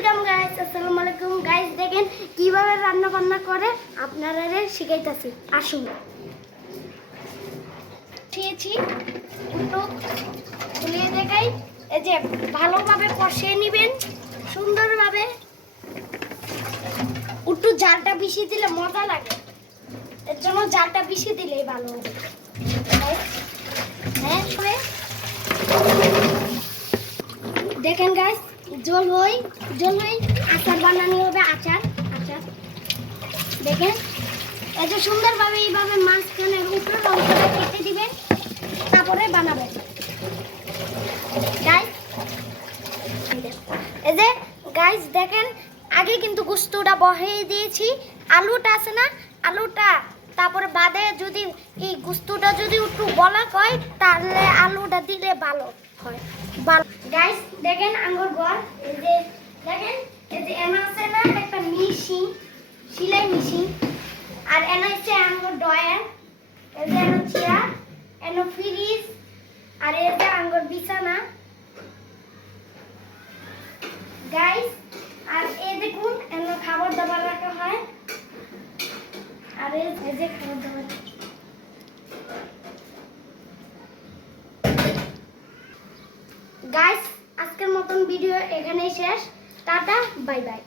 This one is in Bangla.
ওয়েলকাম গাইস, আসসালামু আলাইকুম গাইস। দেখেন কিভাবে রান্না বান্না করে আপনারা শিখাইতাছি। আসুন ঠিয়েছি একটু গুলিয়ে দেখাই। এই যে ভালোভাবে কষিয়ে নেবেন সুন্দরভাবে। একটু জালটা বেশি দিলে মজা লাগে, এর জন্য জালটা বেশি দিলেই ভালো হবে। হ্যাঁ দেখেন গাইস, জল হই আচার বানানি হবে। আচার দেখেন এই যে সুন্দরভাবে এইভাবে মাঝখানের উপরের অংশটা কেটে দিবেন, তারপরে বানাবেন গাইস। এই যে গাইস দেখেন, আগে কিন্তু গুস্তটা বসিয়ে দিয়েছি। আলুটা আছে না, আলুটা তারপরে বাদে যদি এই গুস্তটা যদি একটু বলা হয় তাহলে আলুটা দিলে ভালো হয়। গাইস দেখেন আঙ্গুর ঘর, এই যে দেখেন এই যে এনা আছে না একটা মেশিন, সেলাই মেশিন, আর এনা হচ্ছে আঙ্গুর ডয়ার, এই যে এনা চেয়ার, এনা ফ্রিজ, আর এই যে আঙ্গুর বিছানা গাইস। আর এই দেখুন এনা খাবার দাবার রাখা হয়, আর এই যে খাবার দাবার। গাইস আজকের মতন ভিডিও এখানেই শেষ। Tata, bye bye.